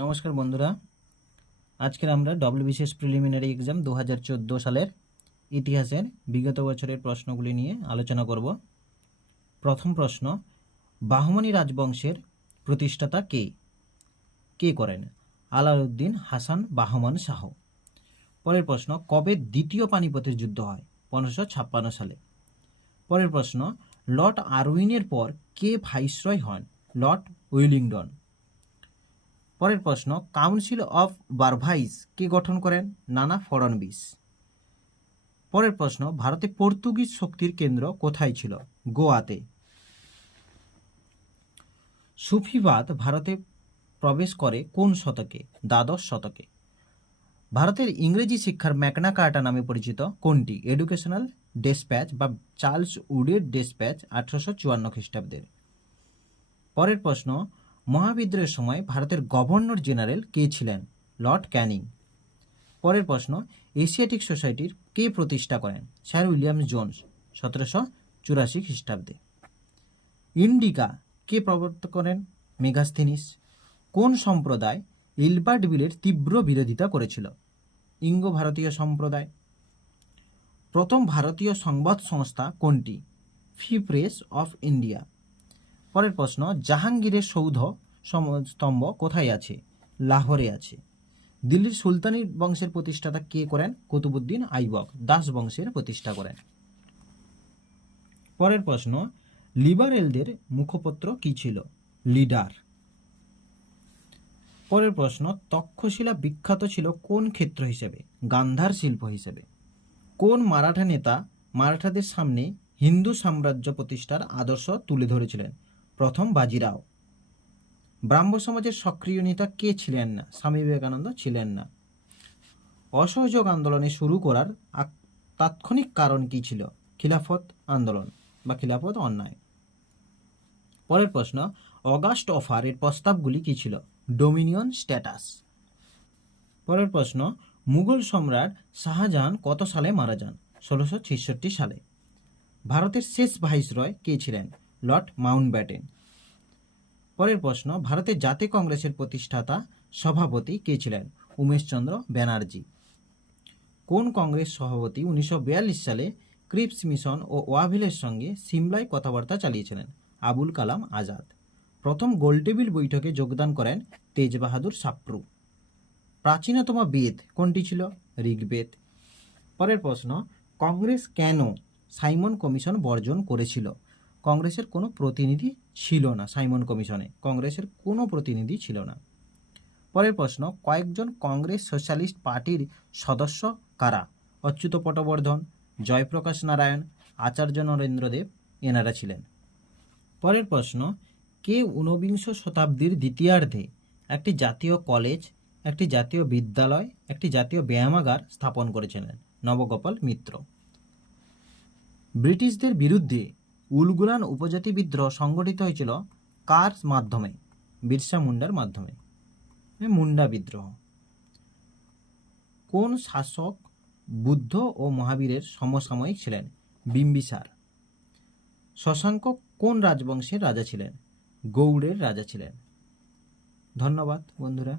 নমস্কার বন্ধুরা, আজকের আমরা ডব্লিউবিসিএস প্রিলিমিনারি এক্সাম 2014 সালের ইতিহাসের বিগত বছরের প্রশ্নগুলি নিয়ে আলোচনা করব। প্রথম প্রশ্ন, বাহমনি রাজবংশের প্রতিষ্ঠাতা কে? কে করেন? আলাউদ্দিন হাসান বাহমান শাহ। পরের প্রশ্ন, কবে দ্বিতীয় পানিপথের যুদ্ধ হয়? 1556 সালে। পরের প্রশ্ন, লর্ড আরউইনের পর কে ভাইসরয় হন? Lord Wellington. পরের প্রশ্ন, কাউন্সিল অফ বারভাইস কে গঠন করেন? নানা ফড়নবিস। পরের প্রশ্ন, ভারতে পর্তুগিজ শক্তির কেন্দ্র কোথায় ছিল? গোয়াতে। সুফিবাদ ভারতে প্রবেশ করে কোন শতকে? দ্বাদশ শতকে। ভারতের ইংরেজি শিক্ষার ম্যাগনা কার্টা নামে পরিচিত কোনটি? এডুকেশনাল ডেসপ্যাচ বা চার্লস উডের ডেসপ্যাচ 1854 খ্রিস্টাব্দের। পরের প্রশ্ন, মহাবিদ্রোহের সময় ভারতের গভর্নর জেনারেল কে ছিলেন? লর্ড ক্যানিং। পরের প্রশ্ন, এশিয়াটিক সোসাইটির কে প্রতিষ্ঠা করেন? স্যার উইলিয়াম জোন্স 1784 খ্রিস্টাব্দে। ইন্ডিকা কে প্রবর্তন করেন? মেগাস্থেনিস। কোন সম্প্রদায় ইলবার্ট বিলের তীব্র বিরোধিতা করেছিল? ইঙ্গ ভারতীয় সম্প্রদায়। প্রথম ভারতীয় সংবাদ সংস্থা কোনটি? Free press of India. পরের প্রশ্ন, জাহাঙ্গীরের সৌধ স্তম্ভ কোথায় আছে? লাহোরে আছে। দিল্লির সুলতানি বংশের প্রতিষ্ঠাতা কে করেন? কুতুবউদ্দিন আইবক দাস বংশের প্রতিষ্ঠা করেন। পরের প্রশ্ন, লিবারেলদের মুখপত্র কি ছিল? লিডার। পরের প্রশ্ন, তক্ষশিলা বিখ্যাত ছিল কোন ক্ষেত্র হিসেবে? গান্ধার শিল্প হিসেবে। কোন মারাঠা নেতা মারাঠাদের সামনে হিন্দু সাম্রাজ্য প্রতিষ্ঠার আদর্শ তুলে ধরেছিলেন? প্রথম বাজিরাও। ব্রাহ্ম সমাজের সক্রিয় নেতা কে ছিলেন না? স্বামী বিবেকানন্দ ছিলেন না। অসহযোগ আন্দোলনে শুরু করার তাৎক্ষণিক কারণ কি ছিল? খিলাফত আন্দোলন বা খিলাফত অন্যায়। পরের প্রশ্ন, অগাস্ট অফার এর প্রস্তাবগুলি কি ছিল? Dominion status. পরের প্রশ্ন, মুঘল সম্রাট শাহজাহান কত সালে মারা যান? 1666 সালে। ভারতের শেষ ভাইসরয় কে ছিলেন? Lord Mountbatten. পরের প্রশ্ন, ভারতের জাতীয় কংগ্রেসের প্রতিষ্ঠাতা সভাপতি কে ছিলেন? উমেশচন্দ্র ব্যানার্জি। কোন কংগ্রেস সভাপতি 1942 সালে ক্রিপস মিশন ও ওয়াভিলের সঙ্গে সিমলায় কথাবার্তা চালিয়েছিলেন? আবুল কালাম আজাদ। প্রথম গোলটেবিল বৈঠকে যোগদান করেন তেজ বাহাদুর সাপ্রু। প্রাচীনতম বেদ কোনটি ছিল? ঋগ্বেদ। পরের প্রশ্ন, কংগ্রেস কেন সাইমন কমিশন বর্জন করেছিল? কংগ্রেসের কোনো প্রতিনিধি ছিল না সাইমন কমিশনে, কংগ্রেসের কোনো প্রতিনিধি ছিল না। পরের প্রশ্ন, কয়েকজন কংগ্রেস সোশ্যালিস্ট পার্টির সদস্য কারা? অচ্যুত পটবর্ধন, জয়প্রকাশ নারায়ণ, আচার্য নরেন্দ্রদেব এনারা ছিলেন। পরের প্রশ্ন, কে ঊনবিংশ শতাব্দীর দ্বিতীয়ার্ধে একটি জাতীয় কলেজ, একটি জাতীয় বিদ্যালয়, একটি জাতীয় ব্যায়ামাগার স্থাপন করেছিলেন? নবগোপাল মিত্র। ব্রিটিশদের বিরুদ্ধে উলগুলান উপজাতি বিদ্রোহ সংগঠিত হয়েছিল কার মাধ্যমে? বিরসা মুন্ডার মাধ্যমে, মুন্ডা বিদ্রোহ। কোন শাসক বুদ্ধ ও মহাবীরের সমসাময়িক ছিলেন? বিম্বিসার। শশাঙ্ক কোন রাজবংশের রাজা ছিলেন? গৌড়ের রাজা ছিলেন। ধন্যবাদ বন্ধুরা।